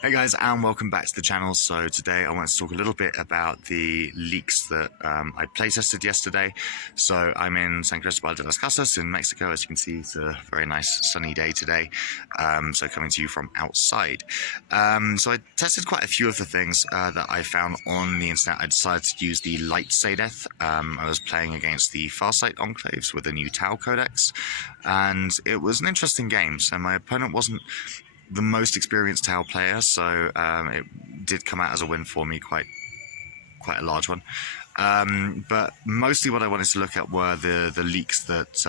Hey guys, and welcome back to the channel. So today I want to talk a little bit about the leaks that I playtested yesterday. So I'm in San Cristobal de las Casas in Mexico. As you can see, it's a very nice sunny day today. So coming to you from outside. So I tested quite a few of the things that I found on the internet. I decided to use the light Sadeth. I was playing against the Farsight Enclaves with a new Tau Codex, and it was an interesting game. So my opponent wasn't the most experienced Tau player, so it did come out as a win for me, quite a large one. But mostly what I wanted to look at were the leaks that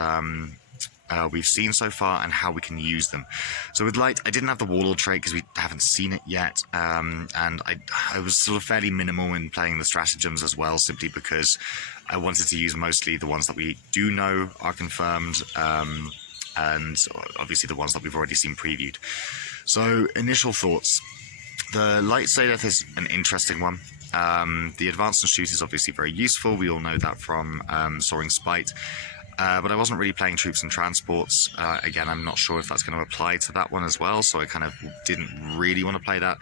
we've seen so far and how we can use them. So with Light, I didn't have the Warlord trait because we haven't seen it yet, and I was sort of fairly minimal in playing the stratagems as well, simply because I wanted to use mostly the ones that we do know are confirmed, and obviously the ones that we've already seen previewed. So, initial thoughts. The Light Sadeth is an interesting one. The Advance and Shoot is obviously very useful. We all know that from Soaring Spite. But I wasn't really playing Troops and Transports. Again, I'm not sure if that's going to apply to that one as well, so I kind of didn't really want to play that.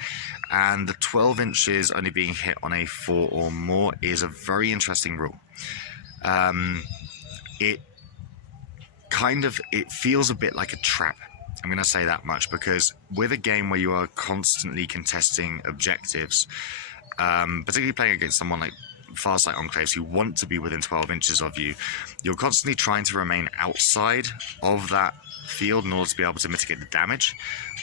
And the 12 inches only being hit on a 4 or more is a very interesting rule. It feels a bit like a trap. I'm going to say that much, because with a game where you are constantly contesting objectives, particularly playing against someone like Farsight Enclaves who want to be within 12 inches of you, you're constantly trying to remain outside of that field in order to be able to mitigate the damage,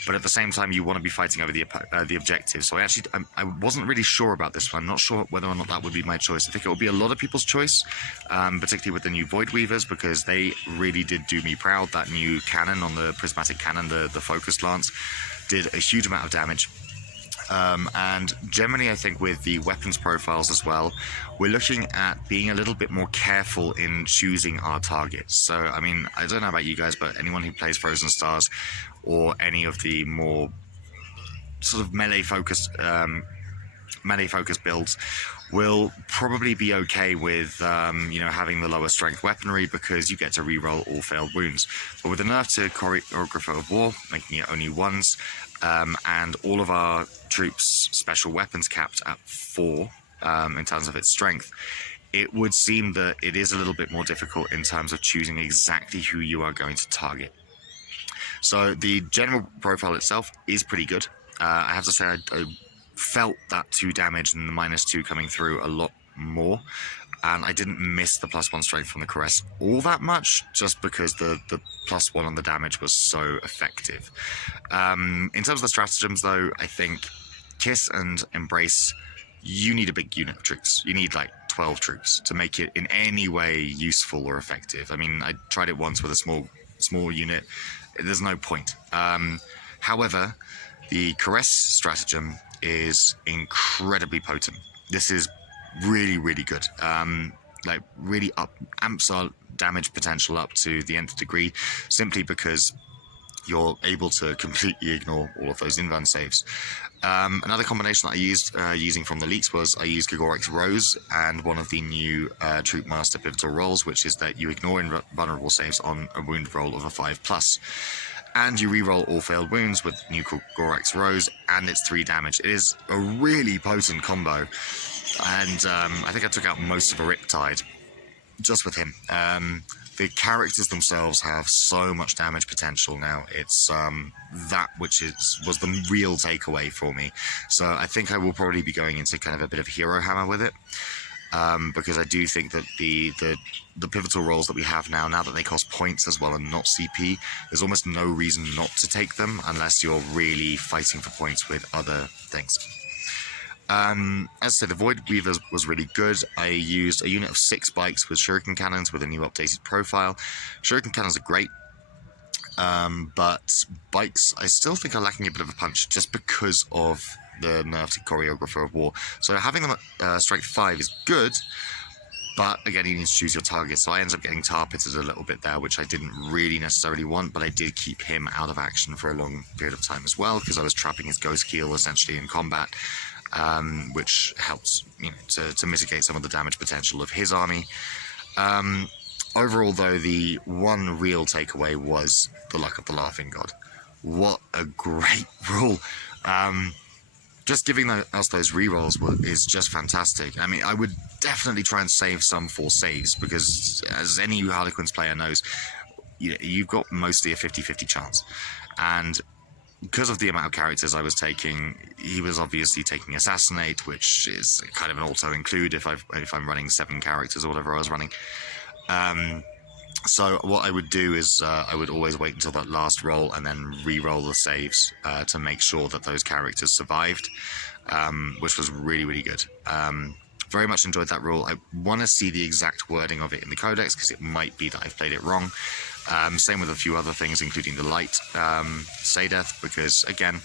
but at the same time you want to be fighting over the objective. So I wasn't really sure about this one. I'm not sure whether or not that would be my choice. I think it will be a lot of people's choice, particularly with the new Void Weavers, because they really did do me proud. That new cannon on the prismatic cannon, the focused lance, did a huge amount of damage. And generally, I think with the weapons profiles as well, we're looking at being a little bit more careful in choosing our targets. So, I mean, I don't know about you guys, but anyone who plays Frozen Stars or any of the more sort of melee-focused builds will probably be okay with having the lower strength weaponry, because you get to reroll all failed wounds. But with the nerf to Choreographer of War, making it only ones, and all of our troops' special weapons capped at 4 in terms of its strength, it would seem that it is a little bit more difficult in terms of choosing exactly who you are going to target. So the general profile itself is pretty good. I have to say I felt that 2 damage and the -2 coming through a lot more, and I didn't miss the +1 strength from the Caress all that much, just because the +1 on the damage was so effective. In terms of the stratagems, though, I think Kiss and Embrace, you need a big unit of troops. You need like 12 troops to make it in any way useful or effective. I mean, I tried it once with a small unit. There's no point. However, the Caress stratagem is incredibly potent. This is really, really good. Like really amps our damage potential up to the nth degree, simply because you're able to completely ignore all of those invuln saves. Another combination that I used using from the leaks was I used Gregoric's Rose and one of the new Troop Master pivotal rolls, which is that you ignore invulnerable saves on a wound roll of a 5+. And you reroll all failed wounds with new Gregoric's Rose, and it's 3 damage. It is a really potent combo, and I think I took out most of a Riptide just with him. The characters themselves have so much damage potential now. It's that which was the real takeaway for me. So I think I will probably be going into kind of a bit of hero hammer with it, because I do think that the pivotal roles that we have now that they cost points as well and not CP, there's almost no reason not to take them unless you're really fighting for points with other things. As I said, the Void Weavers was really good. I used a unit of 6 bikes with Shuriken Cannons with a new updated profile. Shuriken Cannons are great, but bikes I still think are lacking a bit of a punch, just because of the nerf to Choreographer of War. So having them at strength 5 is good, but again, you need to choose your target. So I ended up getting tar pitted a little bit there, which I didn't really necessarily want, but I did keep him out of action for a long period of time as well, because I was trapping his Ghost Keel essentially in combat, which helps to mitigate some of the damage potential of his army. Overall, though, the one real takeaway was the Luck of the Laughing God. What a great rule. just giving us those rerolls is just fantastic. I mean, I would definitely try and save some for saves, because as any Harlequins player knows, you've got mostly a 50-50 chance. And because of the amount of characters I was taking, he was obviously taking Assassinate, which is kind of an auto-include if I'm running 7 characters or whatever I was running. So what I would do is I would always wait until that last roll and then re-roll the saves to make sure that those characters survived, which was really, really good. Very much enjoyed that rule. I want to see the exact wording of it in the codex, because it might be that I've played it wrong. Same with a few other things, including the light Sadeath, because again,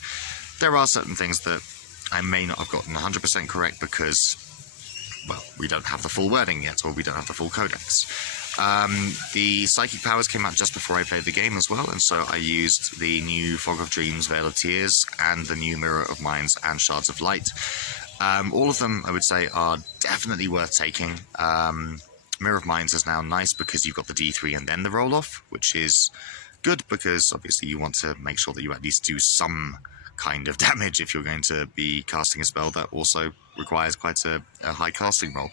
there are certain things that I may not have gotten 100% correct because, well, we don't have the full wording yet, or we don't have the full codex. The psychic powers came out just before I played the game as well, and so I used the new Fog of Dreams, Veil of Tears, and the new Mirror of Minds and Shards of Light. All of them, I would say, are definitely worth taking. Mirror of Minds is now nice because you've got the D3 and then the roll-off, which is good because obviously you want to make sure that you at least do some kind of damage if you're going to be casting a spell that also requires quite a high casting roll.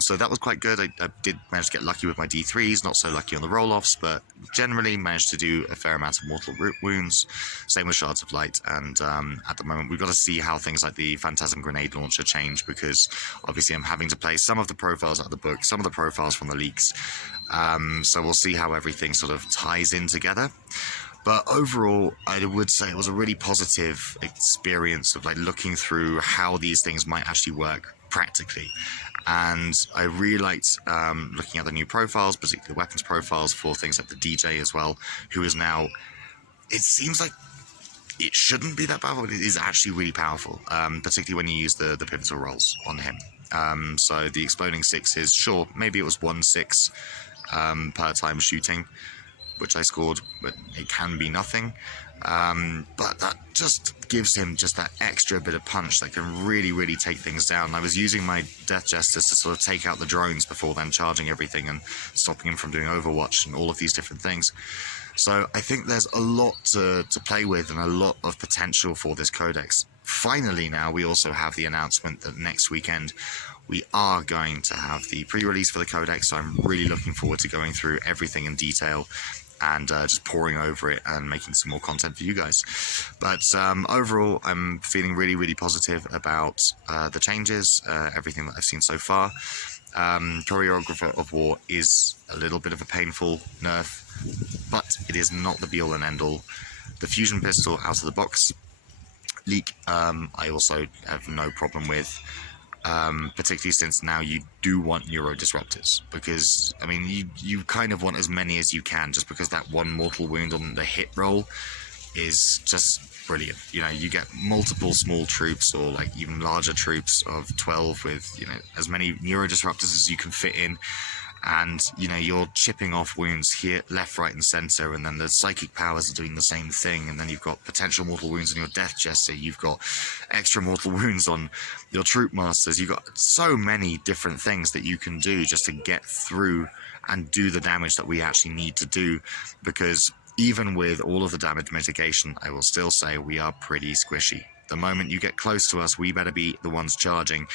So that was quite good. I did manage to get lucky with my D3s, not so lucky on the roll-offs, but generally managed to do a fair amount of mortal wounds. Same with Shards of Light, and at the moment we've got to see how things like the Phantasm Grenade Launcher change, because obviously I'm having to play some of the profiles out of the book, some of the profiles from the leaks, so we'll see how everything sort of ties in together. But overall, I would say it was a really positive experience of like looking through how these things might actually work practically. And I really liked looking at the new profiles, particularly the weapons profiles for things like the DJ as well, who is now, it seems like it shouldn't be that powerful, but it is actually really powerful, particularly when you use the pivotal rolls on him. So the Exploding 6 is, sure, maybe it was 1/6 per time shooting, which I scored, but it can be nothing. But that just gives him just that extra bit of punch that can really, really take things down. I was using my Death Jesters to sort of take out the drones before then charging everything and stopping him from doing Overwatch and all of these different things. So I think there's a lot to play with and a lot of potential for this codex. Finally now, we also have the announcement that next weekend we are going to have the pre-release for the codex, so I'm really looking forward to going through everything in detail and just pouring over it and making some more content for you guys. But overall, I'm feeling really, really positive about the changes, everything that I've seen so far. Choreographer of War is a little bit of a painful nerf, but it is not the be-all and end-all. The fusion pistol out of the box leak, I also have no problem with. Particularly since now you do want neuro disruptors, because I mean you kind of want as many as you can, just because that one mortal wound on the hit roll is just brilliant. You know, you get multiple small troops or like even larger troops of 12 with, you know, as many neuro disruptors as you can fit in, and you know you're chipping off wounds here, left, right and center, and then the psychic powers are doing the same thing, and then you've got potential mortal wounds on your Death Jester, you've got extra mortal wounds on your Troop Masters, you've got so many different things that you can do just to get through and do the damage that we actually need to do, because even with all of the damage mitigation, I will still say we are pretty squishy. The moment you get close to us, we better be the ones charging,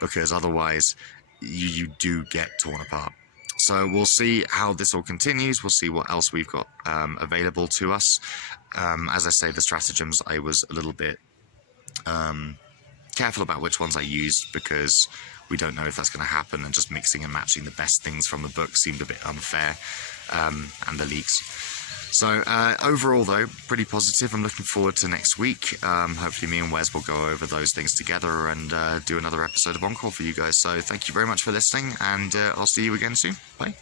because otherwise you do get torn apart. So we'll see how this all continues. We'll see what else we've got available to us. As I say, the stratagems, I was a little bit careful about which ones I used, because we don't know if that's going to happen, and just mixing and matching the best things from the book seemed a bit unfair, and the leaks. So overall, though, pretty positive. I'm looking forward to next week. Hopefully me and Wes will go over those things together and do another episode of Encore for you guys. So thank you very much for listening, and I'll see you again soon. Bye.